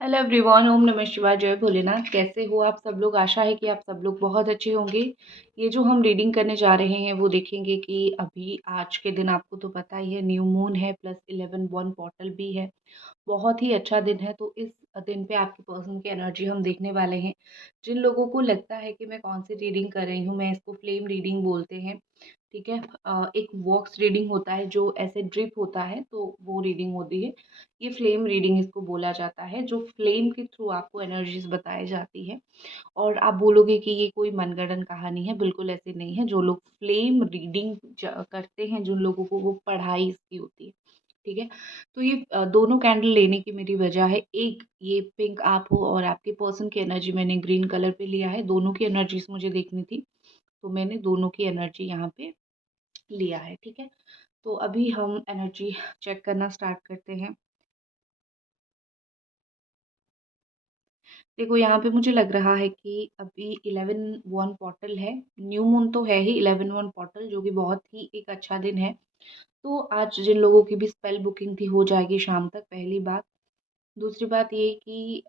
Hello everyone, ओम नमः शिवाय, जय भोलेनाथ। कैसे हो आप सब लोग? आशा है कि आप सब लोग बहुत अच्छे होंगे। ये जो हम रीडिंग करने जा रहे हैं वो देखेंगे कि अभी आज के दिन आपको तो पता ही है, न्यू मून है प्लस 11 वन पोर्टल भी है। बहुत ही अच्छा दिन है। तो इस दिन पे आपकी पर्सन की एनर्जी हम देखने वाले हैं। जिन लोगों को लगता है कि मैं कौन सी रीडिंग कर रही हूँ, मैं इसको फ्लेम रीडिंग बोलते हैं। ठीक है। एक वॉक्स रीडिंग होता है जो ऐसे ड्रिप होता है, तो वो रीडिंग होती है। ये फ्लेम रीडिंग इसको बोला जाता है, जो फ्लेम के थ्रू आपको एनर्जीज बताई जाती है। और आप बोलोगे कि ये कोई मनगढ़ंत कहानी है, बिल्कुल ऐसे नहीं है। जो लोग फ्लेम रीडिंग करते हैं, जिन लोगों को, वो पढ़ाई इसकी होती है। ठीक है। तो ये दोनों कैंडल लेने की मेरी वजह है, एक ये पिंक आप हो और आपके पर्सन की एनर्जी मैंने ग्रीन कलर पे लिया है। दोनों की एनर्जीज मुझे देखनी थी, तो मैंने दोनों की एनर्जी यहाँ पे लिया है। ठीक है। तो अभी हम एनर्जी चेक करना स्टार्ट करते हैं। देखो, यहाँ पे मुझे लग रहा है कि अभी 11 वन पोर्टल है। न्यू मून तो है ही, 11 वन पोर्टल, जो कि बहुत ही एक अच्छा दिन है। तो आज जिन लोगों की भी स्पेल बुकिंग थी, हो जाएगी शाम तक, पहली बात। दूसरी बात ये कि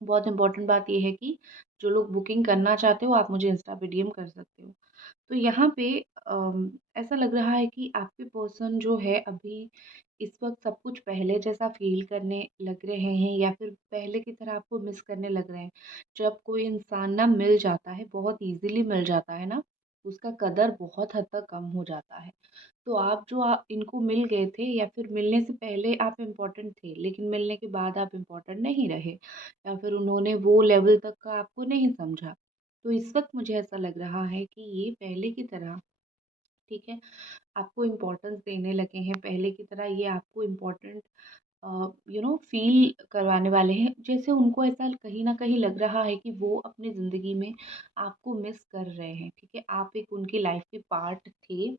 बहुत इंपॉर्टेंट बात ये है कि जो लोग बुकिंग करना चाहते हो, आप मुझे इंस्टा पे डीएम कर सकते हो। तो यहाँ पे ऐसा लग रहा है कि आपके पर्सन जो है अभी इस वक्त सब कुछ पहले जैसा फील करने लग रहे हैं, या फिर पहले की तरह आपको मिस करने लग रहे हैं। जब कोई इंसान ना मिल जाता है, बहुत इजीली मिल जाता है ना, उसका कदर बहुत हद तक कम हो जाता है। तो आप जो इनको मिल गए थे, या फिर मिलने से पहले आप इम्पोर्टेंट थे, लेकिन मिलने के बाद आप इम्पोर्टेंट नहीं रहे, या फिर उन्होंने वो लेवल तक का आपको नहीं समझा। तो इस वक्त मुझे ऐसा लग रहा है कि ये पहले की तरह, ठीक है, आपको इम्पोर्टेंस देने लगे हैं। पहले की तरह ये आपको इम्पोर्टेंट फील करवाने वाले हैं। जैसे उनको ऐसा कहीं ना कहीं लग रहा है कि वो अपनी ज़िंदगी में आपको मिस कर रहे हैं। ठीक है, आप एक उनकी लाइफ के पार्ट थे,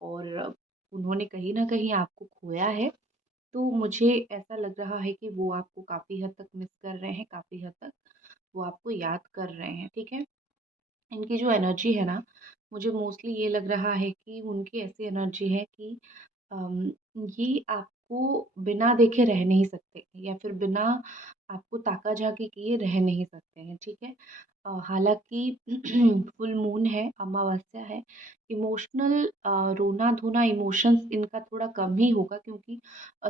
और उन्होंने कहीं न कहीं आपको खोया है। तो मुझे ऐसा लग रहा है कि वो आपको काफ़ी हद तक मिस कर रहे हैं, काफ़ी हद तक वो आपको याद कर रहे हैं। ठीक है? इनकी जो एनर्जी है ना, मुझे मोस्टली ये लग रहा है कि उनकी ऐसी एनर्जी है कि अम, ये आपको बिना देखे रह नहीं सकते, या फिर बिना आपको ताका-झाकी किए रह नहीं सकते हैं। ठीक है? हालाँकि फुल मून है, अमावस्या है, इमोशनल रोना-धोना, इमोशंस इनका थोड़ा कम ही होगा, क्योंकि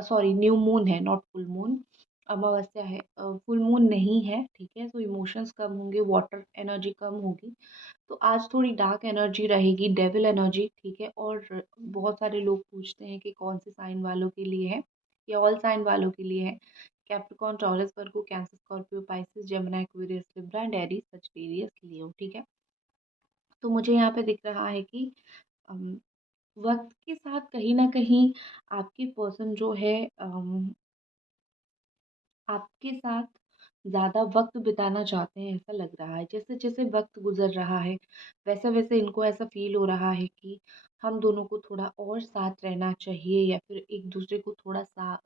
सॉरी, न्यू मून है, नॉट फुल मून। अमावस्या है, फुल मून नहीं है। ठीक है? तो इमोशंस कम होंगे, वाटर एनर्जी कम होगी। तो आज थोड़ी डार्क एनर्जी रहेगी, डेविल एनर्जी। ठीक है? और बहुत सारे लोग पूछते हैं कि कौन से साइन वालों के लिए है। ये ऑल साइन वालों के लिए है। Capricorn, Taurus, Virgo, Cancer, Scorpio, Pisces, Gemini, Aquarius, Libra and Aries, Sagittarius, Leo. ठीक है? तो मुझे यहाँ पे दिख रहा है कि अम, वक्त के साथ कहीं ना कहीं आपकी पर्सन जो है आपके साथ ज़्यादा वक़्त बिताना चाहते हैं, ऐसा लग रहा है। जैसे-जैसे वक़्त गुज़र रहा है, वैसे-वैसे इनको ऐसा फ़ील हो रहा है कि हम दोनों को थोड़ा और साथ रहना चाहिए, या फिर एक-दूसरे को थोड़ा सा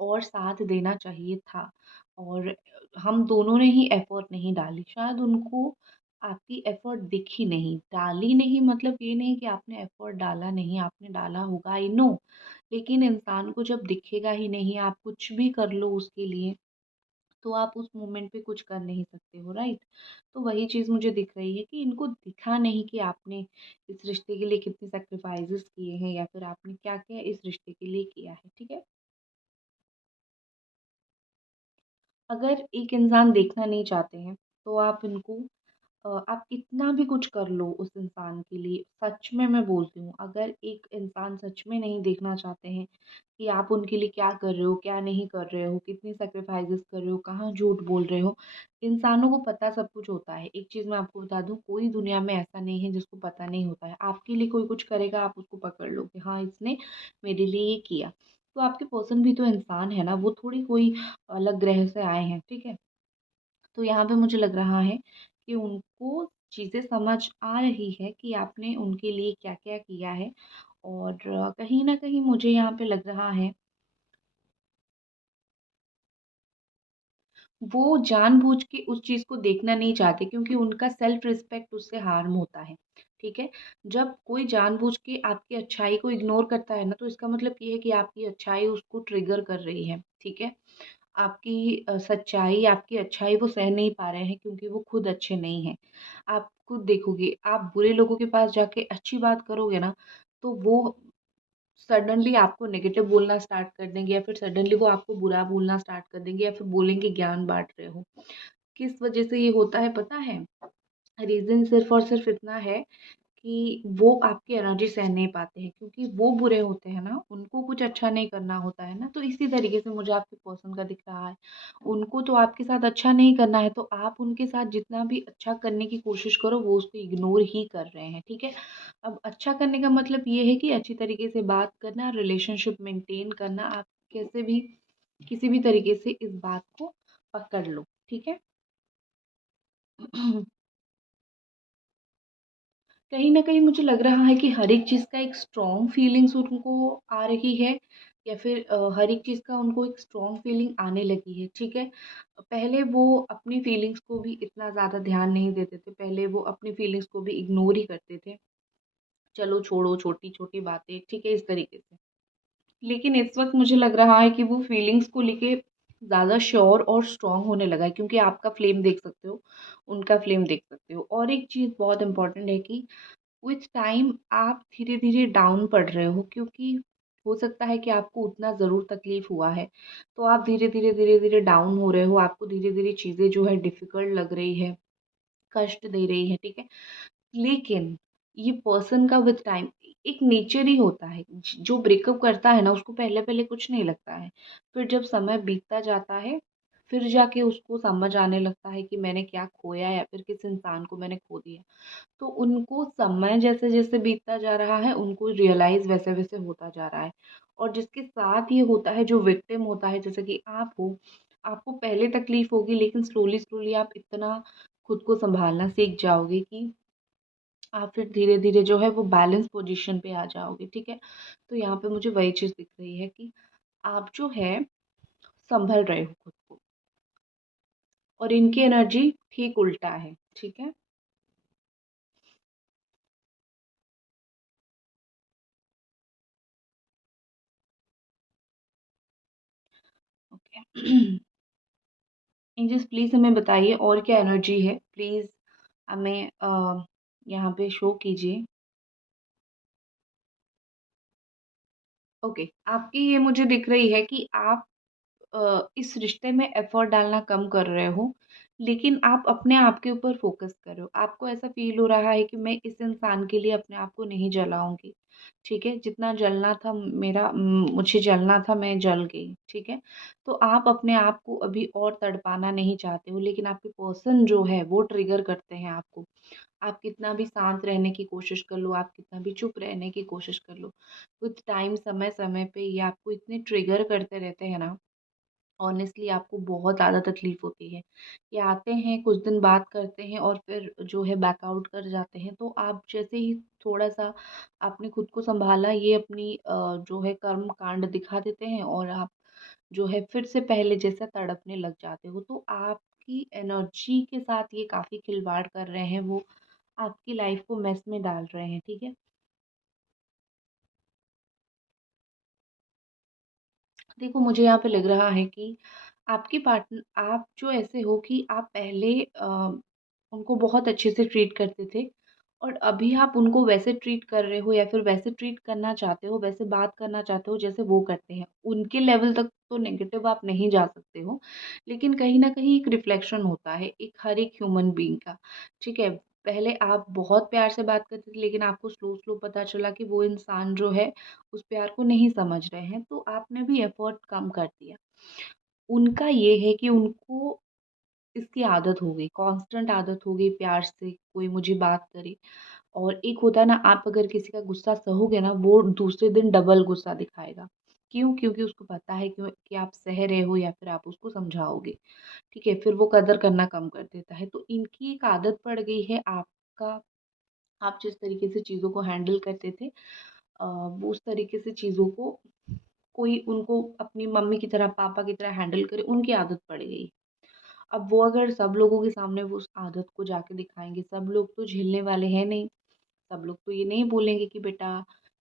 और साथ देना चाहिए था। और हम दोनों ने ही एफ़र्ट नहीं डाली। शायद उनको आपकी एफ़र्ट दिखी नहीं, डाली नहीं, मतलब ये नहीं कि आपने एफ़र्ट डाला नहीं, आपने डाला होगा, आई नो। लेकिन इंसान को जब दिखेगा ही नहीं, आप कुछ भी कर लो उसके लिए, तो आप उस मोमेंट पे कुछ कर नहीं सकते हो, राइट? तो वही चीज़ मुझे दिख रही है कि इनको दिखा नहीं कि आपने इस रिश्ते के लिए कितने सैक्रिफाइसेस किए हैं, या फिर आपने क्या-क्या इस रिश्ते के लिए किया है। ठीक है? अगर एक इंसान देखना नहीं चाहते हैं, तो आप इनको आप कितना भी कुछ कर लो उस इंसान के लिए, सच में मैं बोलती हूँ, अगर एक इंसान सच में नहीं देखना चाहते हैं कि आप उनके लिए क्या कर रहे हो, क्या नहीं कर रहे हो, कितनी सैक्रिफाइसेस कर रहे हो, कहाँ झूठ बोल रहे हो। इंसानों को पता सब कुछ होता है। एक चीज़ मैं आपको बता दूँ, कोई दुनिया में ऐसा नहीं है जिसको पता नहीं होता है। आपके लिए कोई कुछ करेगा, आप उसको पकड़ लो कि हाँ, इसने मेरे लिए ये किया। तो आपके पर्सन भी तो इंसान है ना, वो थोड़ी कोई अलग ग्रह से आए हैं। ठीक है? तो यहाँ पे मुझे लग रहा है कि उनको चीज़ें समझ आ रही है कि आपने उनके लिए क्या-क्या किया है। और कहीं न कहीं मुझे यहाँ पे लग रहा है, वो जानबूझ के उस चीज़ को देखना नहीं चाहते, क्योंकि उनका सेल्फ रिस्पेक्ट उससे हार्म होता है। ठीक है? जब कोई जानबूझ के आपकी अच्छाई को इग्नोर करता है ना, तो इसका मतलब ये है कि आपकी अच्छाई उसको ट्रिगर कर रही है। ठीक है? आपकी सच्चाई, आपकी अच्छाई वो सह नहीं पा रहे हैं क्योंकि वो खुद अच्छे नहीं हैं। आप खुद देखोगे, आप बुरे लोगों के पास जाके अच्छी बात करोगे ना, तो वो सडनली आपको नेगेटिव बोलना स्टार्ट कर देंगे या फिर सडनली वो आपको बुरा बोलना स्टार्ट कर देंगे या फिर बोलेंगे ज्ञान बाँट रहे हो। किस वजह से ये होता है पता है? रीज़न सिर्फ़ और सिर्फ़ इतना है कि वो आपकी एनर्जी सह नहीं पाते हैं क्योंकि वो बुरे होते हैं ना, उनको कुछ अच्छा नहीं करना होता है ना, तो इसी तरीके से मुझे आपके पर्सन का दिख रहा है। उनको तो आपके साथ अच्छा नहीं करना है, तो आप उनके साथ जितना भी अच्छा करने की कोशिश करो, वो उसको इग्नोर ही कर रहे हैं, ठीक है? अब अच्छा करने का मतलब ये है कि अच्छी तरीके से बात करना, रिलेशनशिप मेंटेन करना, आप कैसे भी किसी भी तरीके से इस बात को पकड़ लो, ठीक है? कहीं न कहीं मुझे लग रहा है कि हर एक चीज़ का एक स्ट्रॉन्ग फीलिंग्स उनको आ रही है या फिर हर एक चीज़ का उनको एक स्ट्रॉन्ग फीलिंग आने लगी है, ठीक है? पहले वो अपनी फीलिंग्स को भी इतना ज़्यादा ध्यान नहीं देते थे, पहले वो अपनी फीलिंग्स को भी इग्नोर ही करते थे। चलो छोड़ो छोटी-छोटी बातें, ठीक है? इस तरीके से। लेकिन इस वक़्त मुझे लग रहा है कि वो फीलिंग्स को लेके ज़्यादा श्योर और स्ट्रॉन्ग होने लगा है क्योंकि आपका फ्लेम देख सकते हो, उनका फ्लेम देख सकते हो। और एक चीज़ बहुत इम्पोर्टेंट है कि विथ टाइम आप धीरे-धीरे डाउन पड़ रहे हो क्योंकि हो सकता है कि आपको उतना ज़रूर तकलीफ़ हुआ है। तो आप धीरे-धीरे, धीरे-धीरे डाउन हो रहे हो, आपको धीरे-धीरे चीज़ें जो है डिफ़िकल्ट लग रही है, कष्ट दे रही है, ठीक है? लेकिन ये पर्सन का विद टाइम एक नेचर ही होता है। जो ब्रेकअप करता है ना उसको पहले-पहले कुछ नहीं लगता है। फिर जब समय बीतता जाता है, फिर जाके उसको समझ आने लगता है कि मैंने क्या खोया या फिर किस इंसान को मैंने खो दिया। तो उनको समय जैसे-जैसे बीतता जा रहा है, उनको रियलाइज़ वैसे-वैसे होता जा रहा है। और जिसके साथ ये होता है, जो विक्टिम होता है, जैसे कि आप हो, आपको पहले तकलीफ़ होगी लेकिन स्लोली-स्लोली आप इतना खुद को सँभालना सीख जाओगे कि आप फिर धीरे-धीरे जो है वो बैलेंस पोज़ीशन पे आ जाओगे, ठीक है? तो यहाँ पे मुझे वही चीज़ दिख रही है कि आप जो है सँभल रहे हो खुद को और इनकी एनर्जी ठीक उल्टा है, ठीक है? ओके। एंजल्स प्लीज़ हमें बताइए और क्या एनर्जी है? प्लीज़ हमें यहाँ पे शो कीजिए। ओके, आपकी ये मुझे दिख रही है कि आप इस रिश्ते में एफ़र्ट डालना कम कर रहे हो, लेकिन आप अपने आप के ऊपर फ़ोकस कर रहे हो। आपको ऐसा फ़ील हो रहा है कि मैं इस इंसान के लिए अपने आप को नहीं जलाऊँगी, ठीक है? जितना जलना था मेरा मुझे जलना था, मैं जल गई, ठीक है? तो आप अपने आप को अभी और तड़पाना नहीं चाहते हो, लेकिन आपके पर्सन जो है, वो ट्रिगर करते हैं आपको। आप कितना भी शांत रहने की कोशिश कर लो, आप कितना भी चुप रहने की कोशिश कर लो, विथ टाइम समय-समय पे ये आपको इतने ट्रिगर करते रहते हैं ना, ऑनेस्टली आपको बहुत ज़्यादा तकलीफ़ होती है। ये आते हैं, कुछ दिन बात करते हैं और फिर जो है बैकआउट कर जाते हैं। तो आप जैसे ही थोड़ा-सा आपने खुद को सँभाला, ये अपनी जो है कर्म कांड दिखा देते हैं और आप जो है फिर से पहले जैसा तड़पने लग जाते हो। तो आपकी एनर्जी के साथ ये काफ़ी खिलवाड़ कर रहे हैं, वो आपकी लाइफ़ को मेस में डाल रहे हैं, ठीक है? देखो मुझे यहाँ पे लग रहा है कि आपकी पार्टन आप जो ऐसे हो कि आप पहले उनको बहुत अच्छे से ट्रीट करते थे और अभी आप उनको वैसे ट्रीट कर रहे हो या फिर वैसे ट्रीट करना चाहते हो, वैसे बात करना चाहते हो जैसे वो करते हैं। उनके लेवल तक तो नेगेटिव आप नहीं जा सकते हो, लेकिन कहीं न कहीं एक रिफ्लेक्शन होता है, एक हर एक ह्यूमन बीइंग का, ठीक है? पहले आप बहुत प्यार से बात करते थे लेकिन आपको स्लो-स्लो पता चला कि वो इंसान जो है उस प्यार को नहीं समझ रहे हैं, तो आपने भी एफ़र्ट कम कर दिया। उनका ये है कि उनको इसकी आदत हो गई, कांस्टेंट आदत हो गई प्यार से कोई मुझे बात करे और एक होता है ना आप अगर किसी का गुस्सा सहोगे ना वो दूसरे दिन डबल गुस्सा दिखाएगा। क्यों? क्योंकि उसको पता है कि आप सह रहे हो या फिर आप उसको समझाओगे, ठीक है? फिर वो कदर करना कम कर देता है। तो इनकी एक आदत पड़ गई है आपका आप जिस तरीके से चीज़ों को हैंडल करते थे वो उस तरीके से चीज़ों को कोई उनको अपनी मम्मी की तरह, पापा की तरह हैंडल करे, उनकी आदत पड़ गई। अब वो अगर सब लोगों के सामने वो उस आदत को जाके दिखाएँगे, सब लोग तो झेलने वाले हैं नहीं। सब लोग तो ये नहीं बोलेंगे कि बेटा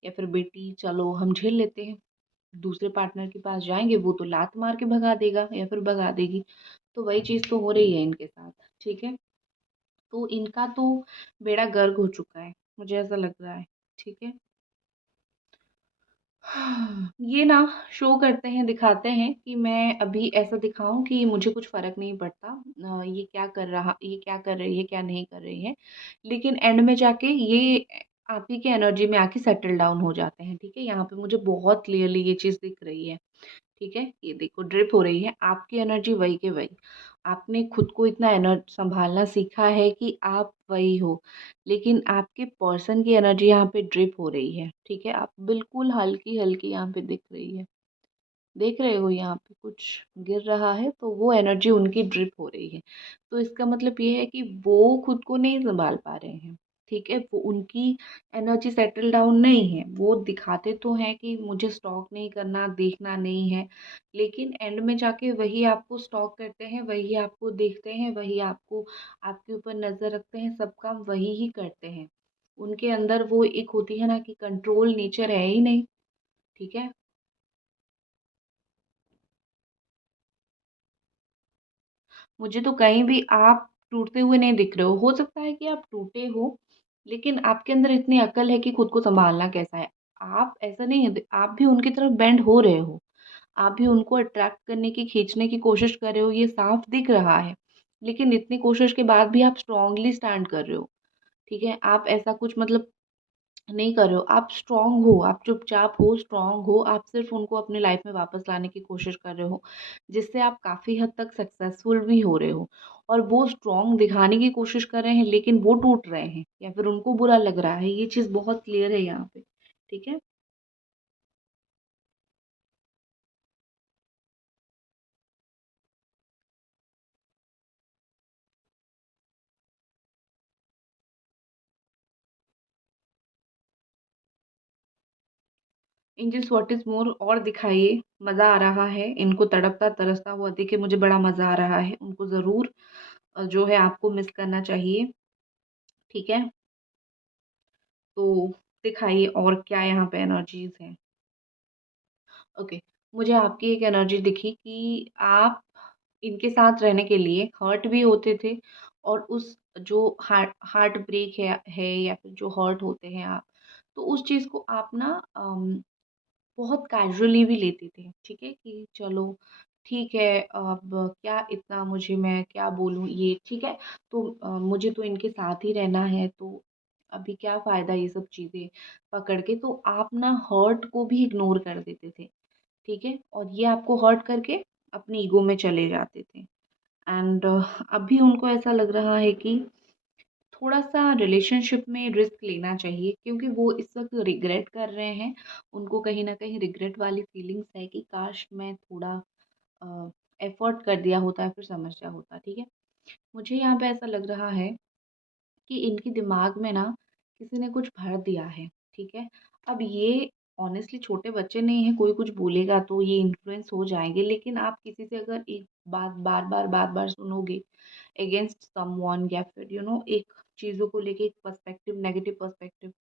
या फिर बेटी चलो हम झेल लेते हैं। दूसरे पार्टनर के पास जाएँगे, वो तो लात मार के भगा देगा या फिर भगा देगी। तो वही चीज़ तो हो रही है इनके साथ, ठीक है? तो इनका तो बेड़ा गर्क हो चुका है, मुझे ऐसा लग रहा है, ठीक है? ये ना शो करते हैं, दिखाते हैं कि मैं अभी ऐसा दिखाऊँ कि मुझे कुछ फ़र्क नहीं पड़ता। ये क्या कर रही है, क्या नहीं कर रही है। लेकिन एंड में जाके ये आप ही के एनर्जी में आके सेटल डाउन हो जाते हैं, ठीक है? यहाँ पे मुझे बहुत क्लियरली ये चीज़ दिख रही है। ठीक है? ये देखो ड्रिप हो रही है, आपकी एनर्जी वही के वही। आपने खुद को इतना सँभालना सीखा है कि आप वही हो, लेकिन आपके पर्सन की एनर्जी यहाँ पे ड्रिप हो रही है, ठीक है? आप बिल्कुल हल्की-हल्की यहाँ पे दिख रही है। देख रहे हो यहाँ पे कुछ गिर रहा है, तो वो एनर्जी उनकी ड्रिप हो रही है। तो इसका मतलब ये है कि वो खुद को नहीं सँभाल पा रहे हैं, ठीक है? वो उनकी एनर्जी सेटल डाउन नहीं है। वो दिखाते तो हैं कि मुझे स्टॉक नहीं करना, देखना नहीं है, लेकिन एंड में जाके वही आपको स्टॉक करते हैं, वही आपको देखते हैं, वही आपको आपके ऊपर नज़र रखते हैं, सब काम वही ही करते हैं। उनके अंदर वो एक होती है ना कि कंट्रोल नेचर है ही नहीं, ठीक है? मुझे तो कहीं भी आप टूटते हुए नहीं दिख रहे हो। हो सकता है कि आप टूटे हो, लेकिन आपके अंदर इतनी अक्ल है कि खुद को सँभालना कैसा है। आप ऐसा नहीं है आप भी उनकी तरफ बेंड हो रहे हो। आप भी उनको अट्रैक्ट करने की, खींचने की कोशिश कर रहे हो, ये साफ दिख रहा है। लेकिन इतनी कोशिश के बाद भी आप स्ट्रॉन्गली स्टैंड कर रहे हो, ठीक है? आप ऐसा कुछ मतलब नहीं कर रहे हो, आप स्ट्रॉन्ग हो, आप चुपचाप हो, स्ट्रॉन्ग हो, आप सिर्फ़ उनको अपनी लाइफ़ में वापस लाने की कोशिश कर रहे हो, जिससे आप काफ़ी हद तक सक्सेसफुल भी हो रहे हो। और वो स्ट्रॉन्ग दिखाने की कोशिश कर रहे हैं, लेकिन वो टूट रहे हैं या फिर उनको बुरा लग रहा है, ये चीज़ बहुत क्लियर है यहाँ पे, ठीक है? एंजल्स व्हाट इज़ मोर और दिखाइए, मज़ा आ रहा है, इनको तड़पता तरसता हुआ देख के मुझे बड़ा मज़ा आ रहा है, उनको ज़रूर जो है आपको मिस करना चाहिए, ठीक है? तो दिखाइए और क्या यहाँ पे एनर्जीज़ हैं। ओके, मुझे आपकी एक एनर्जी दिखी कि आप इनके साथ रहने के लिए हर्ट भी होते थे और उस जो हार्ट ब्रेक है या फिर जो हर्ट होते हैं आप, तो उस चीज़ को आप ना बहुत कैजुअली भी लेते थे, ठीक है? कि चलो ठीक है, अब क्या इतना मुझे मैं क्या बोलूँ ये ठीक है, तो मुझे तो इनके साथ ही रहना है, तो अभी क्या फ़ायदा ये सब चीज़ें पकड़ के, तो आप ना हर्ट को भी इग्नोर कर देते थे। ठीक है? और ये आपको हर्ट करके अपनी ईगो में चले जाते थे एंड अभी उनको ऐसा लग रहा है कि थोड़ा-सा रिलेशनशिप में रिस्क लेना चाहिए क्योंकि वो इस वक़्त रिग्रेट कर रहे हैं। उनको कहीं न कहीं रिग्रेट वाली फीलिंग्स है कि काश मैं थोड़ा अ, एफ़र्ट कर दिया होता या फिर समझ लिया होता, ठीक है? मुझे यहाँ पे ऐसा लग रहा है कि इनके दिमाग में ना किसी ने कुछ भर दिया है, ठीक है? अब ये ऑनेस्टली छोटे बच्चे नहीं हैं, कोई कुछ बोलेगा तो ये इन्फ्लुएंस हो जाएँगे, लेकिन आप किसी से अगर एक बात बार-बार सुनोगे अगेंस्ट समवन या फिर एक चीज़ों को लेके एक पर्सपेक्टिव नेगेटिव पर्सपेक्टिव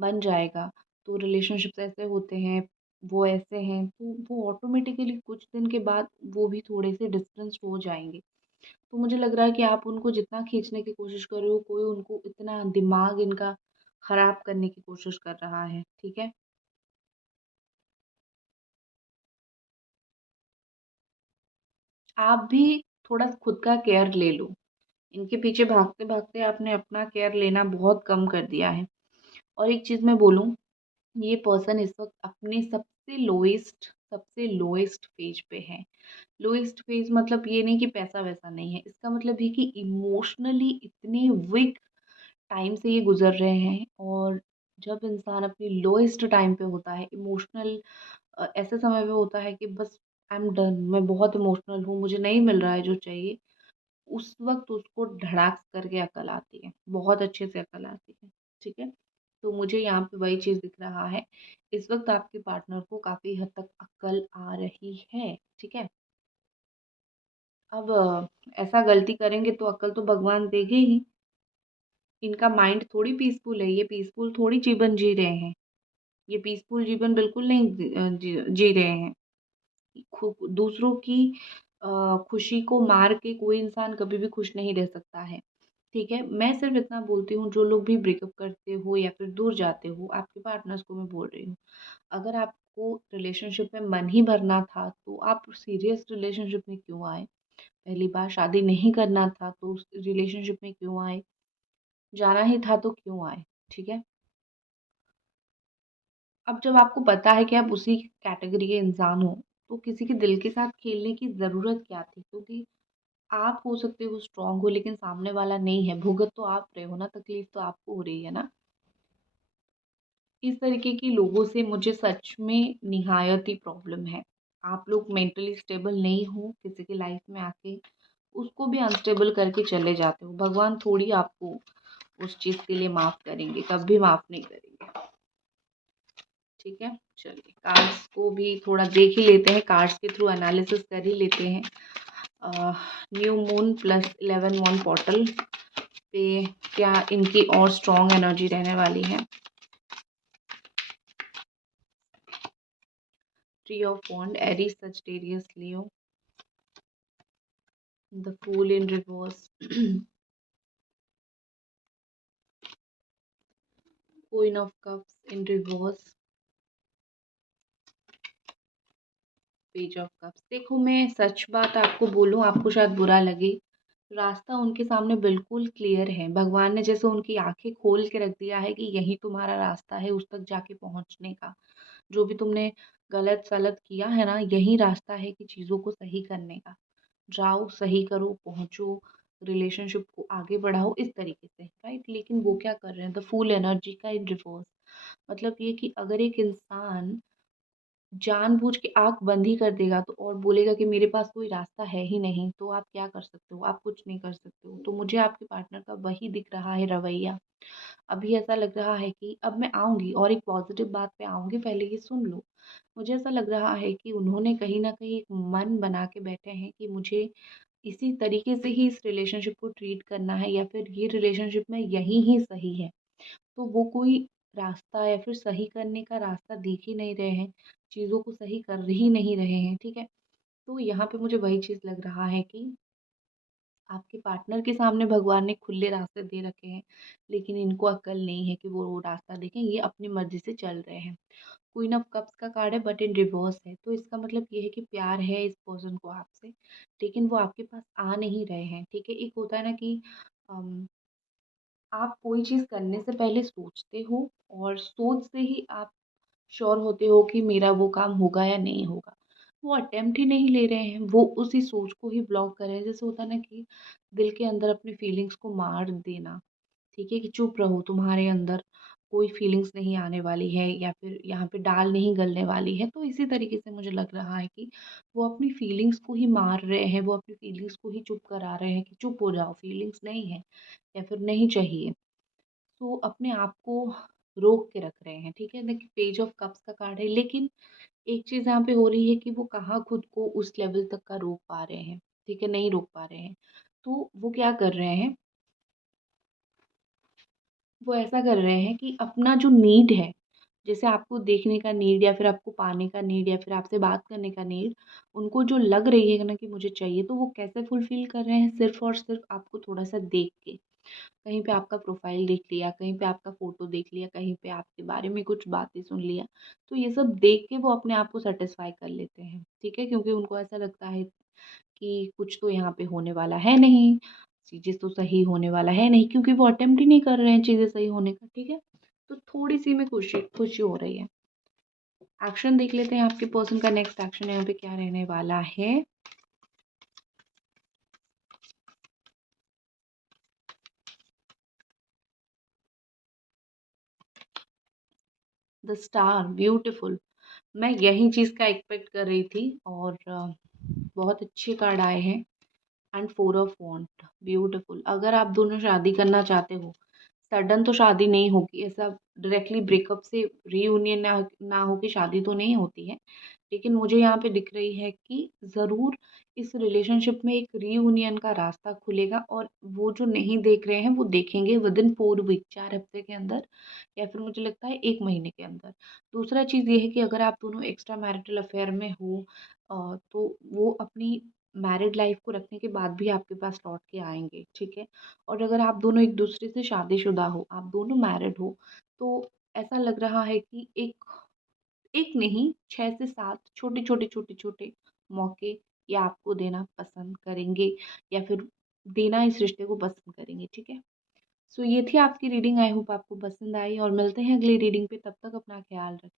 बन जाएगा, तो रिलेशनशिप्स ऐसे होते हैं, वो ऐसे हैं, तो वो ऑटोमेटिकली कुछ दिन के बाद वो भी थोड़े से डिस्टेंस्ड हो जाएँगे। तो मुझे लग रहा है कि आप उनको जितना खींचने की कोशिश कर रहे हो, कोई उनको इतना दिमाग इनका खराब करने की कोशिश कर रहा है, ठीक है? आप भी थोड़ा खुद का केयर ले लो। इनके पीछे भागते-भागते आपने अपना केयर लेना बहुत कम कर दिया है। और एक चीज़ मैं बोलूँ, ये पर्सन इस वक़्त अपने सबसे लोएस्ट फ़ेज पे है। लोएस्ट फ़ेज मतलब ये नहीं कि पैसा-वैसा नहीं है, इसका मतलब ये कि इमोशनली इतने वीक टाइम से ये गुज़र रहे हैं और जब इंसान अपनी लोएस्ट टाइम पे होता है, इमोशनल ऐसे समय पे होता है कि बस आई एम डन, मैं बहुत इमोशनल हूँ, मुझे नहीं मिल रहा है जो चाहिए, उस वक़्त उसको धड़ास करके अकल आती है, बहुत अच्छे से अकल आती है, ठीक है? तो मुझे यहाँ पे वही चीज़ दिख रहा है, इस वक़्त आपके पार्टनर को काफ़ी हद तक अक्ल आ रही है, ठीक है? अब ऐसा गलती करेंगे तो अक्ल तो भगवान देंगे ही, इनका माइंड थोड़ी पीसफुल है, ये पीसफुल थोड़ी जीवन जी रहे हैं। ये पीसफुल जीवन बिल्कुल नहीं जी रहे हैं। दूसरों की खुशी को मार के कोई इंसान कभी भी खुश नहीं रह सकता है। ठीक है? मैं सिर्फ़ इतना बोलती हूँ, जो लोग भी ब्रेकअप करते हो या फिर दूर जाते हो, आपके पार्टनर्स को मैं बोल रही हूँ, अगर आपको रिलेशनशिप में मन ही भरना था, तो आप सीरियस रिलेशनशिप में क्यों आए? पहली बात, शादी नहीं करना था तो उस रिलेशनशिप में क्यों आए? जाना ही था तो क्यों आए? ठीक है? अब जब आपको पता है कि आप उसी कैटेगरी के इंसान हो, तो किसी के दिल के साथ खेलने की ज़रूरत क्या थी? क्योंकि आप हो सकते हो स्ट्रॉन्ग हो, लेकिन सामने वाला नहीं है, भुगत तो आप रहे हो ना, तकलीफ़ तो आपको हो रही है ना। इस तरीके के लोगों से मुझे सच में निहायत ही प्रॉब्लम है। आप लोग मेंटली स्टेबल नहीं हो, किसी की लाइफ़ में आके उसको भी अनस्टेबल करके चले जाते हो। भगवान थोड़ी आपको उस चीज़ के लिए माफ़ करेंगे, कभी माफ़ नहीं करेंगे। ठीक है? चलिए, कार्ड्स को भी थोड़ा देख ही लेते हैं, कार्ड्स के थ्रू एनालिसिस कर ही लेते हैं। New moon plus 11 one portal पे क्या इनकी और स्ट्रॉन्ग एनर्जी रहने वाली है? Three of wand, Aries, Sagittarius, Leo, the fool in reverse, queen of cups in reverse, page of cups. देखो, मैं सच बात आपको बोलूं, आपको शायद बुरा लगे, रास्ता उनके सामने बिल्कुल क्लियर है। भगवान ने जैसे उनकी आंखें खोल के रख दिया है कि यही तुम्हारा रास्ता है उस तक जाके पहुंचने का। जो भी तुमने गलत सलत किया है ना, यही रास्ता है कि चीज़ों को सही करने का। जाओ, सही करो, पहुँचो, रिलेशनशिप को आगे बढ़ाओ इस तरीके से, राइट? लेकिन वो क्या कर रहे हैं, द फूल एनर्जी का इन रिवर्स। मतलब ये कि अगर एक इंसान जानबूझ के आँख बंद ही कर देगा तो और बोलेगा कि मेरे पास कोई रास्ता है ही नहीं, तो आप क्या कर सकते हो? आप कुछ नहीं कर सकते हो। तो मुझे आपके पार्टनर का वही दिख रहा है रवैया। अभी ऐसा लग रहा है कि अब मैं आऊँगी और एक पॉज़िटिव बात पे आऊँगी, पहले ये सुन लो। मुझे ऐसा लग रहा है कि उन्होंने कहीं न कहीं एक मन बना के बैठे हैं कि मुझे इसी तरीके से ही इस रिलेशनशिप को ट्रीट करना है, या फिर ये रिलेशनशिप में यही ही सही है। तो वो कोई रास्ता या फिर सही करने का रास्ता देख ही नहीं रहे हैं, चीज़ों को सही कर ही नहीं रहे हैं, ठीक है? तो यहाँ पे मुझे वही चीज़ लग रहा है कि आपके पार्टनर के सामने भगवान ने खुले रास्ते दे रखे हैं, लेकिन इनको अक्ल नहीं है कि वो रास्ता देखें, ये अपनी मर्ज़ी से चल रहे हैं। क्वीन ऑफ कप्स का कार्ड है बट इन रिवर्स है, तो इसका मतलब ये है कि प्यार है इस पर्सन को आपसे, लेकिन वो आपके पास आ नहीं रहे हैं, ठीक है? एक होता है ना कि अम आप कोई चीज़ करने से पहले सोचते हो और सोच से ही आप श्योर होते हो कि मेरा वो काम होगा या नहीं होगा। वो अटेम्प्ट ही नहीं ले रहे हैं, वो उसी सोच को ही ब्लॉक कर रहे हैं। जैसे होता है ना कि दिल के अंदर अपनी फीलिंग्स को मार देना, ठीक है? कि चुप रहो, तुम्हारे अंदर कोई फीलिंग्स नहीं आने वाली है या फिर यहाँ पे दाल नहीं गलने वाली है। तो इसी तरीके से मुझे लग रहा है कि वो अपनी फीलिंग्स को ही मार रहे हैं, वो अपनी फीलिंग्स को ही चुप करा रहे हैं कि चुप हो जाओ, फीलिंग्स नहीं है या फिर नहीं चाहिए। तो अपने आप को रोक के रख रहे हैं, ठीक है? देखिए, पेज ऑफ कप्स का कार्ड है, लेकिन एक चीज़ यहाँ पे हो रही है कि वो कहाँ खुद को उस लेवल तक का रोक पा रहे हैं, ठीक है? नहीं रोक पा रहे हैं। तो वो क्या कर रहे हैं, वो ऐसा कर रहे हैं कि अपना जो नीड है, जैसे आपको देखने का नीड या फिर आपको पाने का नीड या फिर आपसे बात करने का नीड, उनको जो लग रही है ना कि मुझे चाहिए, तो वो कैसे फुलफ़िल कर रहे हैं, सिर्फ़ और सिर्फ़ आपको थोड़ा-सा देख के। कहीं पे आपका प्रोफ़ाइल देख लिया, कहीं पे आपका फ़ोटो देख लिया, कहीं पे आपके बारे में कुछ बातें सुन लिया, तो ये सब देख के वो अपने आप को सैटिस्फ़ाई कर लेते हैं, ठीक है? क्योंकि उनको ऐसा लगता है कि कुछ तो यहाँ पे होने वाला है नहीं, चीज़ें तो सही होने वाला है नहीं, क्योंकि वो अटेम्प्ट ही नहीं कर रहे हैं चीज़ें सही होने का, ठीक है? तो थोड़ी-सी में खुशी खुशी हो रही है। एक्शन देख लेते हैं, आपके पर्सन का नेक्स्ट एक्शन यहाँ पे क्या रहने वाला है? The star, beautiful. मैं यही चीज़ का एक्सपेक्ट कर रही थी और बहुत अच्छे कार्ड आए हैं। And four of want, beautiful. अगर आप दोनों शादी करना चाहते हो, सडन तो शादी नहीं होगी, ऐसा डायरेक्टली ब्रेकअप से रीयूनियन ना हो के शादी तो नहीं होती है। लेकिन मुझे यहाँ पे दिख रही है कि ज़रूर इस रिलेशनशिप में एक रीयूनियन का रास्ता खुलेगा और वो जो नहीं देख रहे हैं वो देखेंगे विदिन 4 वीक, 4 हफ्ते के अंदर, या फिर मुझे लगता है 1 महीने के अंदर। दूसरा चीज़ ये है कि अगर आप दोनों एक्स्ट्रा मैरिटल अफेयर में हो तो वो अपनी मैरिड लाइफ को रखने के बाद भी आपके पास लौट के आएँगे, ठीक है? और अगर आप दोनों एक-दूसरे से शादीशुदा हो, आप दोनों मैरिड हो, तो ऐसा लग रहा है कि एक नहीं 6 से 7 छोटे-छोटे, छोटे-छोटे मौके ये आपको देना पसंद करेंगे, या फिर देना इस रिश्ते को पसंद करेंगे, ठीक है? सो ये थी आपकी रीडिंग, आई होप आपको पसंद आई और मिलते हैं अगली रीडिंग पे, तब तक अपना ख़्याल रखें।